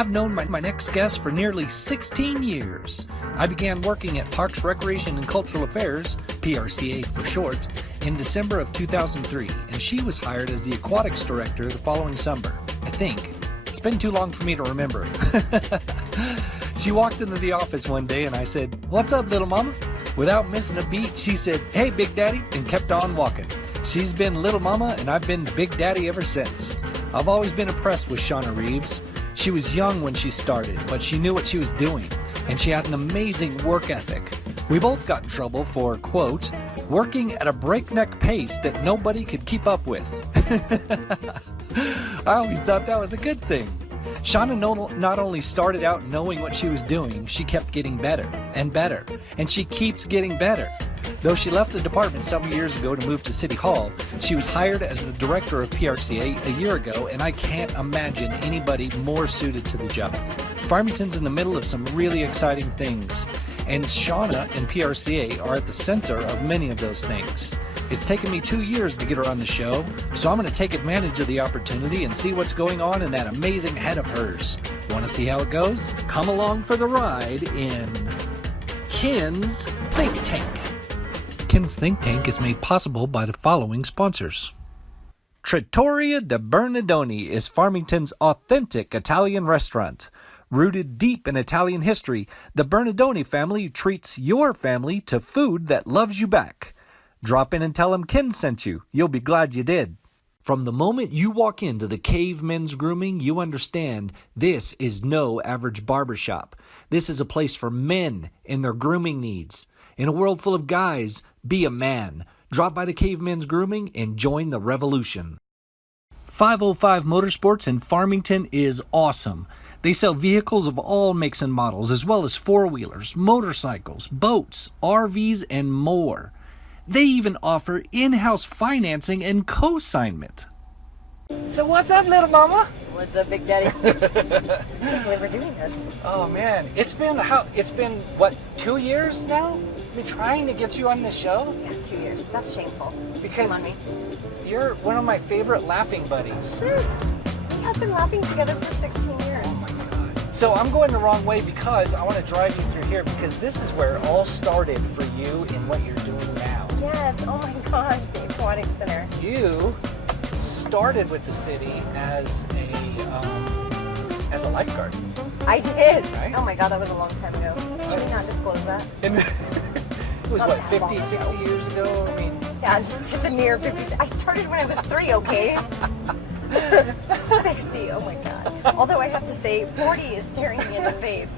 I've known my next guest for nearly 16 years. I began working at Parks, Recreation, and Cultural Affairs, PRCA for short, in December of 2003, and she was hired as the aquatics director the following summer, I think. It's been too long for me to remember. She walked into the office one day and I said, "What's up, little mama?" Without missing a beat, she said, "Hey, Big Daddy," and kept on walking. She's been little mama and I've been Big Daddy ever since. I've always been impressed with Shaña Reeves. She was young when she started, but she knew what she was doing, and she had an amazing work ethic. We both got in trouble for, quote, working at a breakneck pace that nobody could keep up with. I always thought that was a good thing. Shaña not only started out knowing what she was doing, she kept getting better and better, and she keeps getting better. Though she left the department several years ago to move to City Hall, she was hired as the director of PRCA a year ago, and I can't imagine anybody more suited to the job. Farmington's in the middle of some really exciting things, and Shaña and PRCA are at the center of many of those things. It's taken me 2 years to get her on the show, so I'm going to take advantage of the opportunity and see what's going on in that amazing head of hers. Want to see how it goes? Come along for the ride in Ken's Think Tank. Ken's Think Tank is made possible by the following sponsors. Trattoria de Bernardoni is Farmington's authentic Italian restaurant. Rooted deep in Italian history, the Bernardoni family treats your family to food that loves you back. Drop in and tell them Ken sent you. You'll be glad you did. From the moment you walk into the Cave Men's Grooming, you understand this is no average barbershop. This is a place for men and their grooming needs. In a world full of guys, be a man. Drop by the Cave Men's Grooming and join the revolution. 505 Motorsports in Farmington is awesome. They sell vehicles of all makes and models, as well as four-wheelers, motorcycles, boats, RVs, and more. They even offer in-house financing and co-signment. So what's up, little mama? What's up, Big Daddy? I can't believe we're doing this. Oh man, it's been what, 2 years now? I've been trying to get you on this show. Yeah, 2 years. That's shameful. Because Shame on me. You're one of my favorite laughing buddies. We have been laughing together for 16 years. So I'm going the wrong way because I want to drive you through here because this is where it all started for you in what you're doing now. Yes, oh my gosh, the Aquatic Center. You started with the city as a lifeguard. I did. Right? Oh my god, that was a long time ago. Should we not disclose that? And it was Not what, that 50, long 60 ago. years ago? I mean, Yeah, just a mere 50. I started when I was 3, okay? 60, oh my god. Although I have to say, 40 is staring me in the face.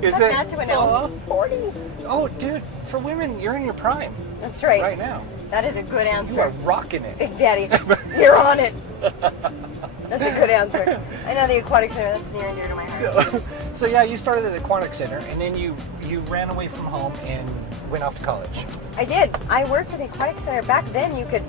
Is I'm it? mad to announce 40. Oh, dude, for women, you're in your prime That's right. right now. That is a good You are answer. rocking it. Big Daddy, you're on it. That's a good answer. I know the Aquatic Center, that's near and dear to my heart. So yeah, you started at the Aquatic Center, and then you ran away from home and went off to college. I did. I worked at the Aquatic Center. Back then, you could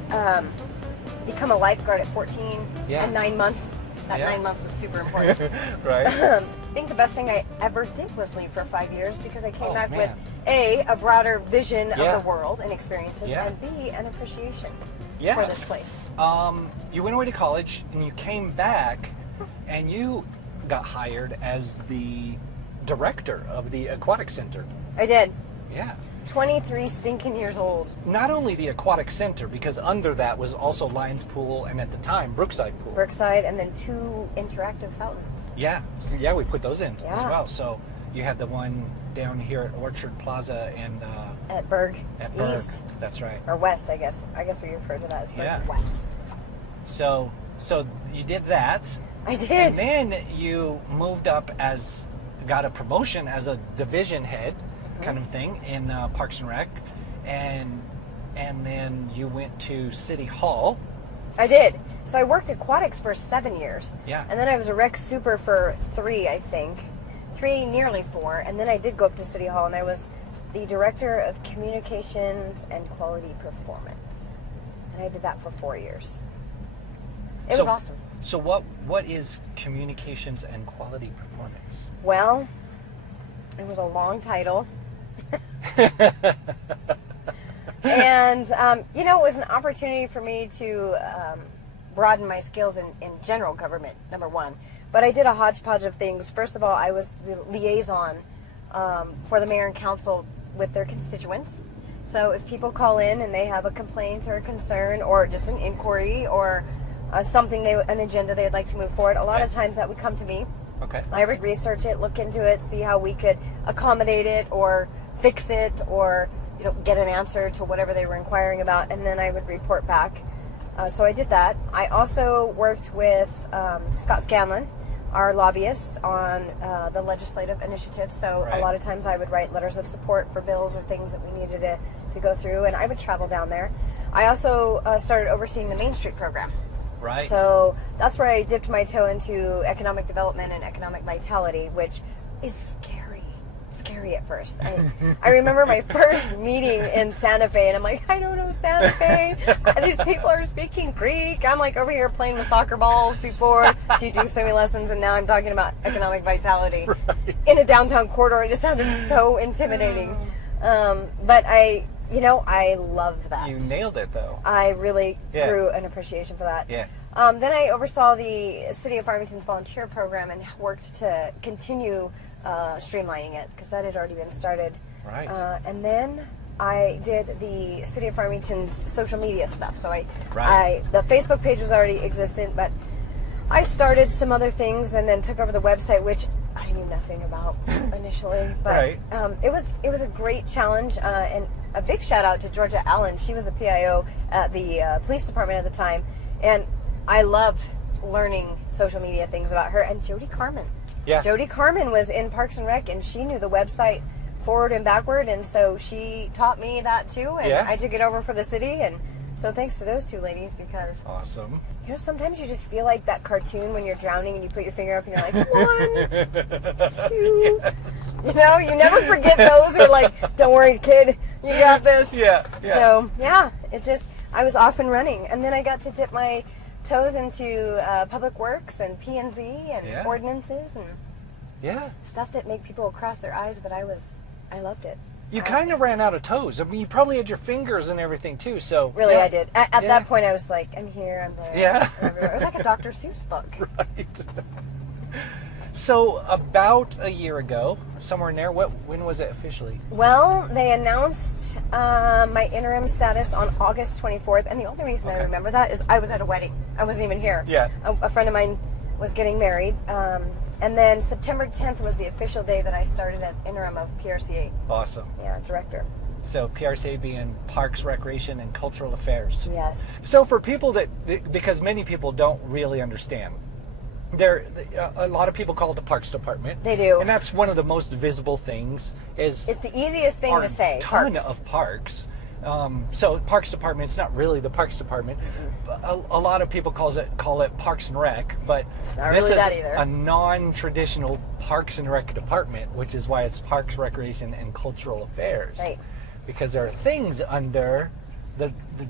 become a lifeguard at 14 Yeah. and 9 months. That Yeah. 9 months was super important. Right. I think the best thing I ever did was leave for 5 years because I came Oh, back man. with A, a broader vision Yeah. of the world and experiences, Yeah. and B, an appreciation Yeah. for this place. You went away to college, and you came back, and you got hired as the director of the Aquatic Center. I did. Yeah. 23 stinking years old. Not only the Aquatic Center, because under that was also Lions Pool, and at the time, Brookside Pool. Brookside, and then 2 interactive fountains. Yeah. So, yeah, we put those in as Yeah. well. So you had the one down here at Orchard Plaza and At Berg at Berg. East. That's right. Or West, I guess. I guess we refer to that as Berg Yeah. West. So you did that. I did. And then you moved up got a promotion as a division head kind of thing in Parks and Rec. And then you went to City Hall. I did. So I worked aquatics for 7 years. Yeah. And then I was a rec super for 3, I think. 3, nearly 4. And then I did go up to City Hall and I was the director of communications and quality performance. And I did that for 4 years. It was awesome. So what is communications and quality performance? Well, it was a long title. And, it was an opportunity for me to broaden my skills in general government, number one. But I did a hodgepodge of things. First of all, I was the liaison for the mayor and council with their constituents. So if people call in and they have a complaint or a concern or just an inquiry or an agenda they'd like to move forward, a lot of times that would come to me. Okay. I would research it, look into it, see how we could accommodate it or fix it or get an answer to whatever they were inquiring about, and then I would report back. So I did that. I also worked with Scott Scanlon, our lobbyist, on the legislative initiatives. So a lot of times I would write letters of support for bills or things that we needed to go through, and I would travel down there. I also started overseeing the Main Street program. Right. So that's where I dipped my toe into economic development and economic vitality, which is scary at first. I remember my first meeting in Santa Fe, and I'm like, I don't know Santa Fe. These people are speaking Greek. I'm like over here playing with soccer balls before, teaching swimming lessons, and now I'm talking about economic vitality in a downtown corridor. It just sounded so intimidating. But I love that. You nailed it, though. I really grew an appreciation for that. Yeah. Then I oversaw the City of Farmington's volunteer program and worked to continue streamlining it because that had already been started. Right. And then I did the City of Farmington's social media stuff. So the Facebook page was already existent, but I started some other things and then took over the website, which I knew nothing about initially. But it was a great challenge, and a big shout out to Georgia Allen. She was the PIO at the police department at the time, and I loved learning social media things about her. And Jody Carmen. Yeah. Jody Carmen was in Parks and Rec, and she knew the website forward and backward, and so she taught me that too, and I took it over for the city, and so thanks to those two ladies, because awesome. Sometimes you just feel like that cartoon when you're drowning and you put your finger up and you're like, 1, 2. Yes. You never forget those, or like, don't worry, kid, you got this. Yeah. So I was off and running, and then I got to dip my toes into public works and P&Z and ordinances and stuff that make people cross their eyes, but I loved it. You kind of ran out of toes. I mean, you probably had your fingers and everything too. So really, I did. At that point, I was like, I'm here, I'm there. Yeah. I'm everywhere. It was like a Dr. Seuss book. Right. So about a year ago, somewhere in there, when was it officially? Well, they announced my interim status on August 24th, and the only reason I remember that is I was at a wedding. I wasn't even here. Yeah. A friend of mine was getting married, and then September 10th was the official day that I started as interim of PRCA. Awesome. Yeah, director. So PRCA being Parks, Recreation, and Cultural Affairs. Yes. So for people because many people don't really understand, a lot of people call it the Parks Department. They do. And that's one of the most visible things. It's the easiest thing to say. Ton parks. of parks. So Parks Department, it's not really the Parks Department. A lot of people call it Parks and Rec, but it's not this really is that either. A non-traditional Parks and Rec department, which is why it's Parks, Recreation, and Cultural Affairs. Right. Because there are things under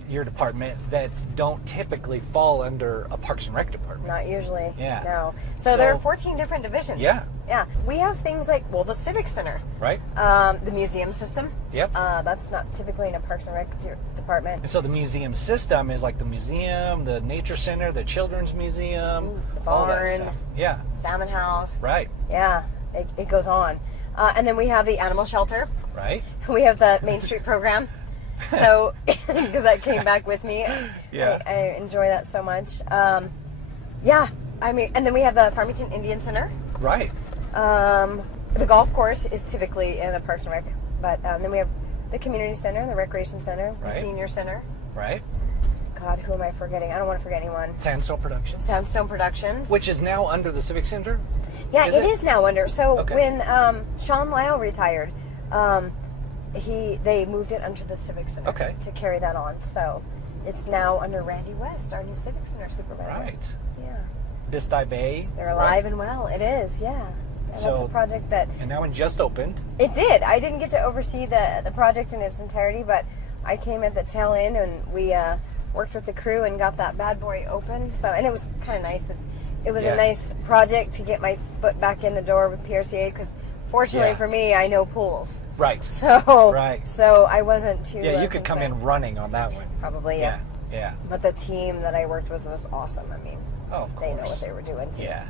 your department that don't typically fall under a Parks and Rec department. Not usually. Yeah. No. So there are 14 different divisions. Yeah. Yeah. We have things like, the Civic Center. Right. The museum system. Yep. That's not typically in a Parks and Rec department. And so the museum system is like the museum, the nature center, the children's museum, the all that barn. stuff. Yeah. Salmon House. Right. Yeah. It goes on. And then we have the animal shelter. Right. We have the Main Street program. So, because that came back with me. Yeah. I enjoy that so much. And then we have the Farmington Indian Center. Right. The golf course is typically in a Parks and Rec, but then we have the community center, the recreation center, the senior center. Right. God, who am I forgetting? I don't want to forget anyone. Sandstone Productions. Sandstone Productions. Which is now under the Civic Center? Yeah, it is now under. So Okay. when Sean Lyle retired, they moved it under the Civic Center to carry that on. So it's now under Randy West, our new Civic Center supervisor. Right. Yeah. Bistai Bay. They're alive and well. It is, yeah. And So- that's a project that... And that one just opened. It did. I didn't get to oversee the project in its entirety, but I came at the tail end, and we worked with the crew and got that bad boy open. So, and it was kind of nice. It was a nice project to get my foot back in the door with PRCA, because fortunately for me, I know pools. Right. So, Right. so I wasn't too... Yeah, you could come in running on that one. Probably, yeah. Yeah. But the team that I worked with was awesome. I mean, Oh, of course. they know what they were doing, too. Yeah.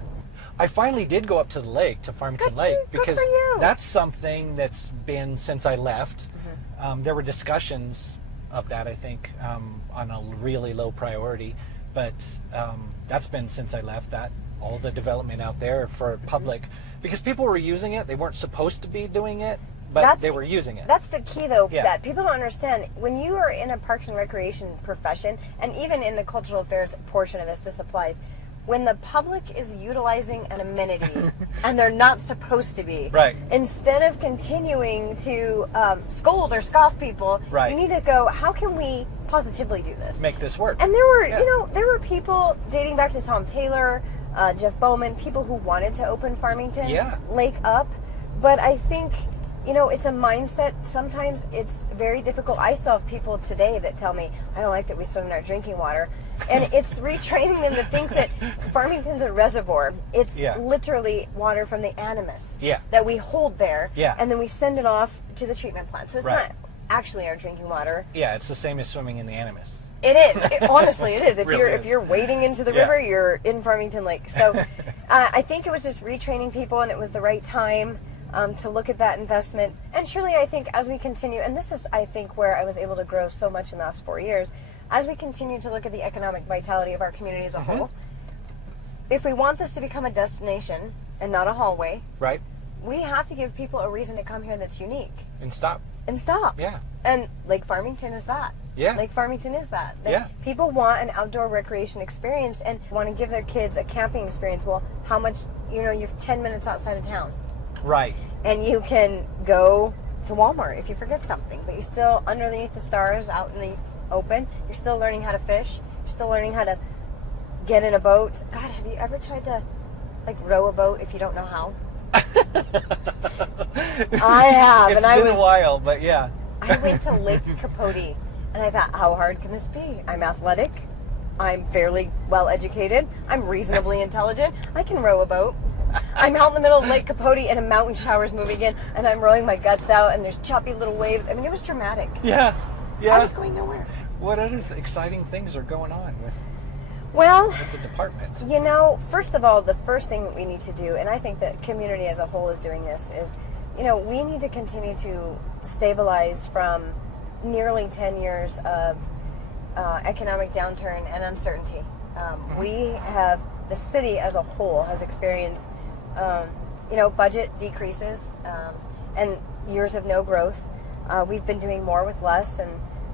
I finally did go up to the lake, to Farmington Lake, because for you. that's something that's been since I left. There were discussions of that, I think, on a really low priority, but that's been since I left, that all the development out there for public, because people were using it. They weren't supposed to be doing it, but they were using it. That's the key, though, Yeah. that people don't understand. When you are in a parks and recreation profession, and even in the cultural affairs portion of this applies, when the public is utilizing an amenity and they're not supposed to be, Right. instead of continuing to scold or scoff people, Right. you need to go, how can we positively do this? Make this work. And there were, Yeah. there were people dating back to Tom Taylor, Jeff Bowman, people who wanted to open Farmington Yeah. Lake up. But I think, it's a mindset. Sometimes it's very difficult. I still have people today that tell me, I don't like that we swim in our drinking water. And it's retraining them to think that Farmington's a reservoir. It's literally water from the Animus that we hold there. Yeah. And then we send it off to the treatment plant. So it's Right. not actually our drinking water. Yeah, it's the same as swimming in the Animus. It is. Honestly, it is. If Really if is. you're wading into the Yeah. river, you're in Farmington Lake. So I think it was just retraining people, and it was the right time to look at that investment. And surely, I think as we continue, and this is, I think, where I was able to grow so much in the last 4 years, as we continue to look at the economic vitality of our community as a whole, if we want this to become a destination and not a hallway, Right? we have to give people a reason to come here that's unique. And stop. And stop. Yeah. And Lake Farmington is that. Yeah. Lake Farmington is that. Yeah. People want an outdoor recreation experience and want to give their kids a camping experience. Well, how much, you're 10 minutes outside of town. Right. And you can go to Walmart if you forget something, but you're still underneath the stars out in the open. You're still learning how to fish. You're still learning how to get in a boat. God, have you ever tried to row a boat if you don't know how? I have. It's and been a while, but yeah. I went to Lake Capote, and I thought, how hard can this be? I'm athletic. I'm fairly well educated. I'm reasonably intelligent. I can row a boat. I'm out in the middle of Lake Capote, and a mountain shower's moving in, and I'm rowing my guts out, and there's choppy little waves. I mean, it was dramatic. Yeah. Yeah. I was going nowhere. What other exciting things are going on with the department? First of all, the first thing that we need to do, and I think that community as a whole is doing this, is, we need to continue to stabilize from nearly 10 years of economic downturn and uncertainty. The city as a whole has experienced, budget decreases and years of no growth. We've been doing more with less,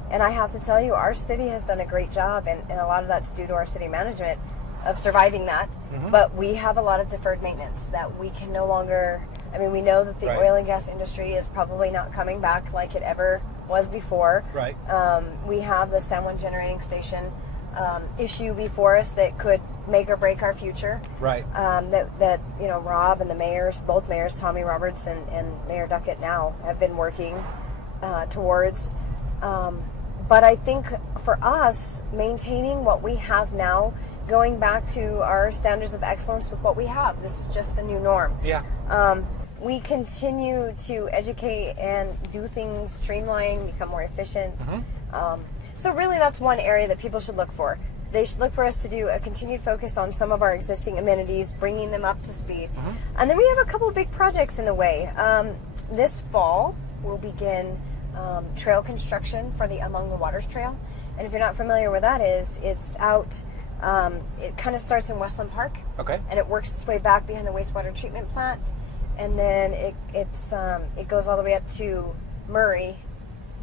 and I have to tell you, our city has done a great job, and a lot of that's due to our city management of surviving that. But we have a lot of deferred maintenance that we can no longer. I mean, we know that the oil and gas industry is probably not coming back like it ever was before. Right. We have the San Juan generating station issue before us that could make or break our future. Right. That Rob and the mayors, both mayors, Tommy Roberts and Mayor Duckett now, have been working towards. But I think for us, maintaining what we have now, going back to our standards of excellence with what we have, this is just the new norm. Yeah. We continue to educate and do things, streamline, become more efficient. So really that's one area that people should look for. They should look for us to do a continued focus on some of our existing amenities, bringing them up to speed. And then we have a couple of big projects in the way. This fall, we'll begin trail construction for the Among the Waters Trail. And if you're not familiar with that is, it's out, it kind of starts in Westland Park. Okay. And it works its way back behind the wastewater treatment plant. And then it goes all the way up to Murray,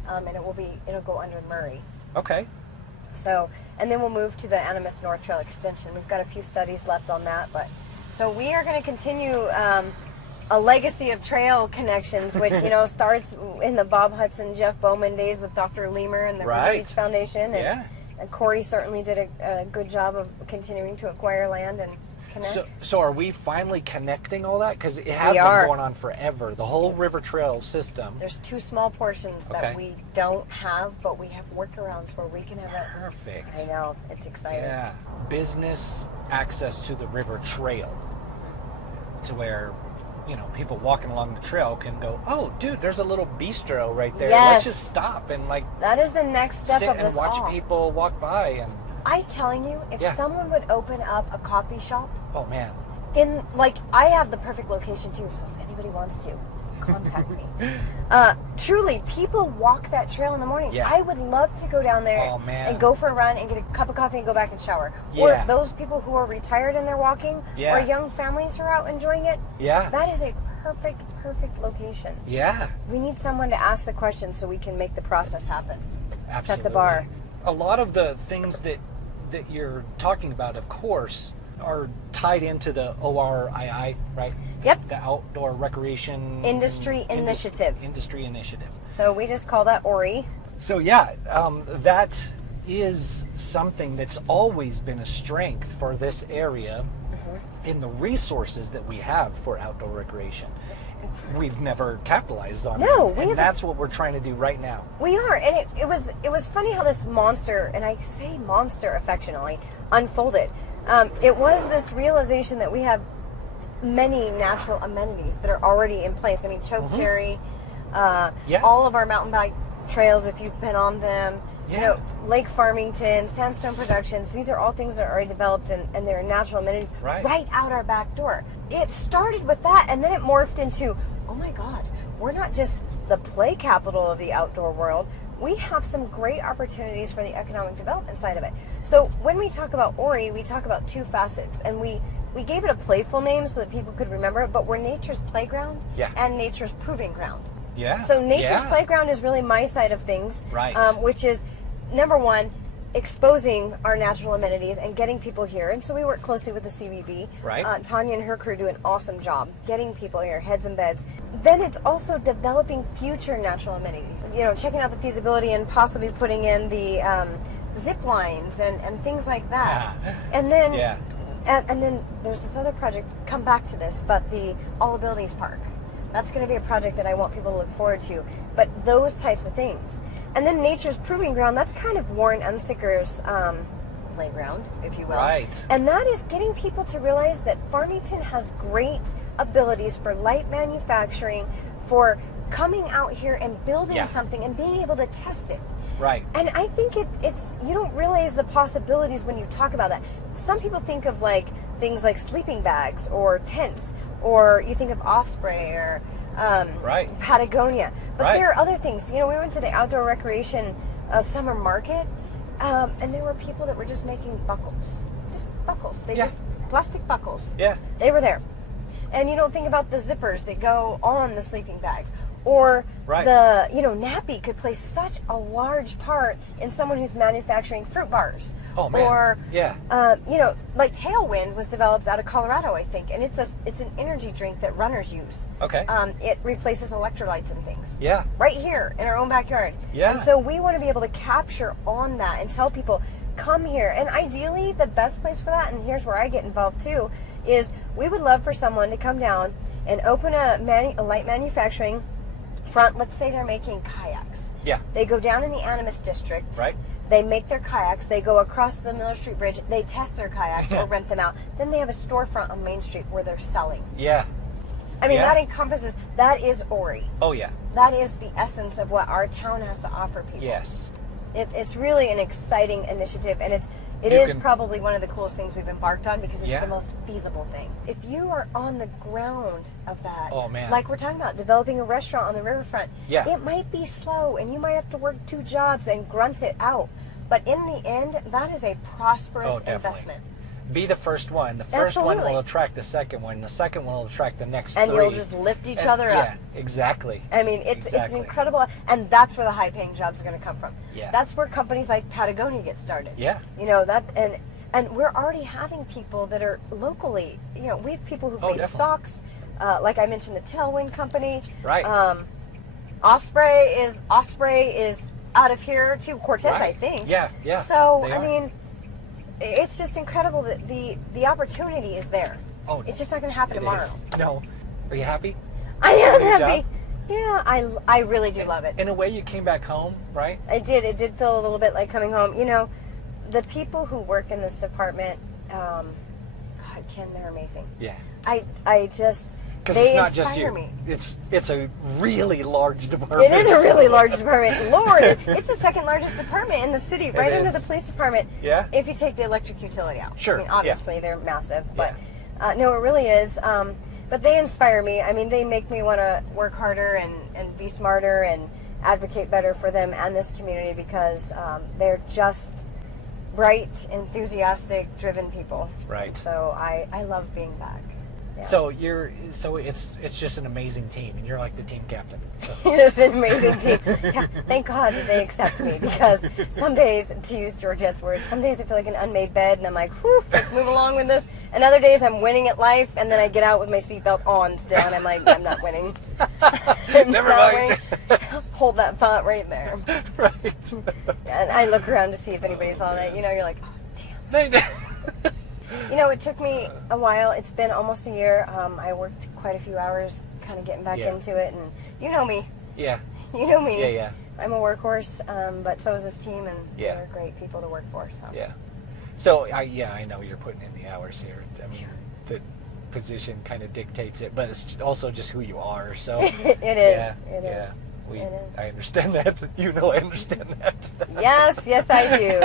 and it'll go under Murray. Okay. So, and then we'll move to the Animus North Trail extension. We've got a few studies left on that, so we are going to continue a legacy of trail connections, which starts in the Bob Hudson, Jeff Bowman days with Dr. Leamer and the Reeves Foundation, and Corey certainly did a good job of continuing to acquire land and connect. So are we finally connecting all that? Because it has been going on forever. The whole river trail system. There's two small portions that we don't have, but we have workarounds where we can have that. Perfect. I know, it's exciting. Yeah. Business access to the river trail, to where people walking along the trail can go, oh, dude, there's a little bistro right there. Yes. Let's just stop and that is the next step sit of and this watch all. people walk by. And I'm telling you, if someone would open up a coffee shop, oh man, I have the perfect location too, so if anybody wants to, contact me. Truly, people walk that trail in the morning. Yeah. I would love to go down there Oh, man. and go for a run and get a cup of coffee and go back and shower. Yeah. Or if those people who are retired and they're walking, Yeah. or young families are out enjoying it, Yeah. that is a perfect location. Yeah. We need someone to ask the question so we can make the process happen. Absolutely. Set the bar. A lot of the things that you're talking about, of course, are tied into the ORII, right? Yep. The Outdoor Recreation Industry Initiative. Industry Initiative. So we just call that ORI. So yeah, that is something that's always been a strength for this area in the resources that we have for outdoor recreation. We've never capitalized on No, it, we and haven't. that's what we're trying to do right now. We are, and it was funny how this monster, and I say monster affectionately, unfolded. It was this realization that we have many natural amenities that are already in place. I mean, chokecherry, Yeah. all of our mountain bike trails, if you've been on them, you Yeah. know, Lake Farmington, Sandstone Productions, these are all things that are already developed and they're natural amenities Right. out our back door. It started with that, and then it morphed into, oh my God, we're not just the play capital of the outdoor world. We have some great opportunities for the economic development side of it. So when we talk about ORI, we talk about two facets, and we gave it a playful name so that people could remember it, but we're nature's playground Yeah. and nature's proving ground. Yeah. So nature's Yeah. playground is really my side of things, Right. Which is, number one, exposing our natural amenities and getting people here. And so we work closely with the CVB. Right. Tanya and her crew do an awesome job getting people here, heads and beds. Then it's also developing future natural amenities. You know, checking out the feasibility and possibly putting in the zip lines and things like that. And then Yeah. and then there's this other project, come back to this, but the All Abilities Park. That's going to be a project that I want people to look forward to. But those types of things. And then Nature's Proving Ground, that's kind of Warren Unsicker's playground, if you will. Right. And that is getting people to realize that Farmington has great abilities for light manufacturing, for coming out here and building Yeah. something and being able to test it. Right. And I think it's you don't realize the possibilities when you talk about that. Some people think of like things like sleeping bags or tents, or you think of Osprey or Right. Patagonia. But Right. there are other things. You know, we went to the outdoor recreation summer market, and there were people that were just making buckles. Just buckles. They Yeah. just plastic buckles. Yeah. They were there. And you don't think about the zippers that go on the sleeping bags. Or Right. the, nappy could play such a large part in someone who's manufacturing fruit bars. Oh, man. Or, Yeah. like Tailwind was developed out of Colorado, I think. And it's an energy drink that runners use. Okay. It replaces electrolytes and things. Yeah. Right here in our own backyard. Yeah. And so we want to be able to capture on that and tell people, come here. And ideally, the best place for that, and here's where I get involved too, is we would love for someone to come down and open a light manufacturing front. Let's say they're making kayaks. Yeah. They go down in the Animas district. Right. They make their kayaks. They go across the Miller Street Bridge. They test their kayaks or rent them out. Then they have a storefront on Main Street where they're selling. Yeah. I mean, Yeah. that encompasses, that is ORI. Oh, yeah. That is the essence of what our town has to offer people. Yes. It's really an exciting initiative, and it You is can- probably one of the coolest things we've embarked on because it's Yeah. the most feasible thing. If you are on the ground of that, Oh, man. like we're talking about developing a restaurant on the riverfront, Yeah. it might be slow, and you might have to work 2 jobs and grunt it out. But in the end, that is a prosperous Oh, definitely. investment. Be the first one. The first one Absolutely. will attract the second one. The second one will attract the next And 3. you'll just lift each other up. Yeah, exactly. I mean, it's Exactly. incredible, and that's where the high-paying jobs are going to come from. Yeah. That's where companies like Patagonia get started. Yeah. You know that, and we're already having people that are locally. You know, we have people who make definitely. socks, like I mentioned, the Tailwind Company. Right. Osprey is out of here too. Cortez, Right. I think. Yeah, yeah, So they I are. mean, it's just incredible that the opportunity is there. Oh, It's just not going to happen it tomorrow. is. No. Are you happy? I am Good happy. job. Yeah, I really do love it. In a way, you came back home, right? It did feel a little bit like coming home. You know, the people who work in this department, God, Ken, they're amazing. Yeah. I just, Because they it's not just inspire you. me. It's a really large department. It is a really large department. Lord, it's the second largest department in the city, right under is. the police department. Yeah. If you take the electric utility out. Sure, I mean, yeah. obviously they're massive, but No, it really is. But they inspire me. I mean, they make me want to work harder and be smarter and advocate better for them and this community because they're just bright, enthusiastic, driven people. Right. So I love being back. Yeah. So it's just an amazing team, and you're like the team captain. So. It's an amazing team. Yeah, thank God that they accept me because some days, to use Georgette's words, some days I feel like an unmade bed and I'm like, whew, let's move along with this. And other days I'm winning at life and then I get out with my seatbelt on still and I'm like, I'm not winning. Never mind. Hold that thought right there. Right. And I look around to see if anybody saw that. You know, you're like, oh, damn. You know, it took me a while. It's been almost a year. I worked quite a few hours kind of getting back into it. And you know me. Yeah. You know me. Yeah. I'm a workhorse, but so is this team, and Yeah. they're great people to work for. So. Yeah. So I know you're putting in the hours here. I mean, the position kind of dictates it, but it's also just who you are. So It is. Yeah, It yeah. is. We, It is. I understand that. You know, I understand that. Yes, I do.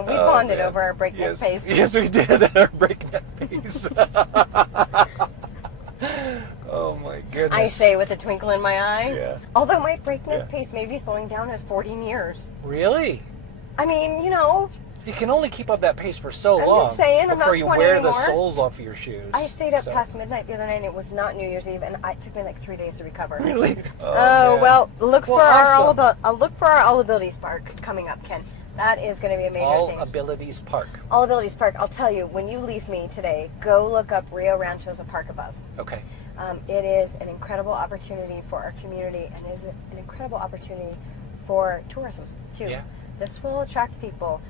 We bonded man. over our breakneck pace. Yes, we did at our breakneck pace. Oh my goodness. I say with a twinkle in my eye. Yeah. Although my breakneck Yeah. pace may be slowing down as 14 years. Really? I mean, you know, You can only keep up that pace for so I'm long just saying, I'm before not you 20 wear the anymore. soles off of your shoes. I stayed up So- past midnight the other night, and it was not New Year's Eve, and it took me like 3 days to recover. Really? Oh, man. well, look for awesome. our All Abilities Park coming up, Ken. That is going to be a major All thing. Abilities Park. All Abilities Park. I'll tell you, when you leave me today, go look up Rio Rancho's A Park Above. Okay. It is an incredible opportunity for our community, and it is an incredible opportunity for tourism too. Yeah. This will attract people.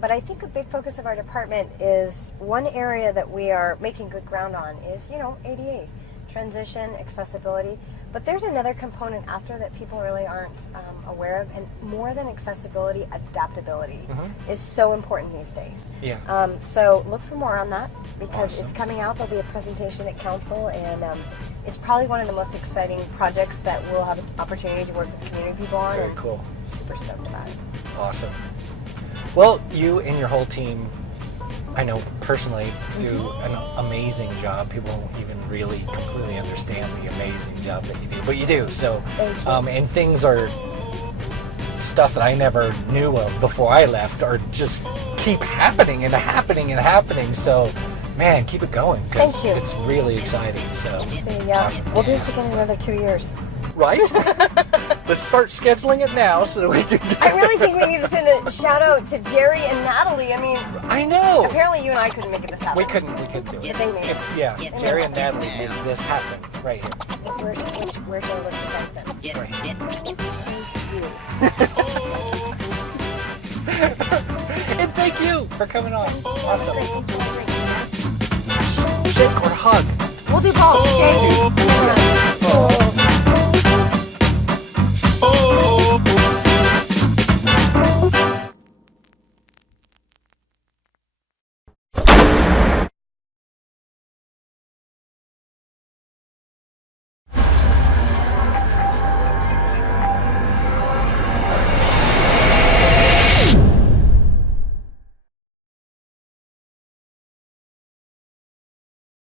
But I think a big focus of our department is one area that we are making good ground on is, you know, ADA, transition, accessibility. But there's another component after that people really aren't aware of, and more than accessibility, adaptability is so important these days. Yeah. So look for more on that because Awesome. it's coming out. There'll be a presentation at council, and it's probably one of the most exciting projects that we'll have an opportunity to work with community people on. Very and cool. Super stoked about it. Awesome. Well, you and your whole team, I know personally, do an amazing job. People don't even really completely understand the amazing job that you do, but you do. So, Thank you. and things are stuff that I never knew of before I left, or just keep happening and happening and happening. So, man, keep it going because Thank you. it's really exciting. So, So yeah, we'll do this again in another 2 years. right? Let's start scheduling it now so that we can. I really think we need to send a shout out to Jerry and Natalie. I mean, I know. apparently you and I couldn't make this happen. We couldn't do it. But they made it. Yeah, Jerry and Natalie made this happen right here. Where's your little thank them? Right here. And thank you for coming on. Awesome. Shake or hug. We'll do both. Okay?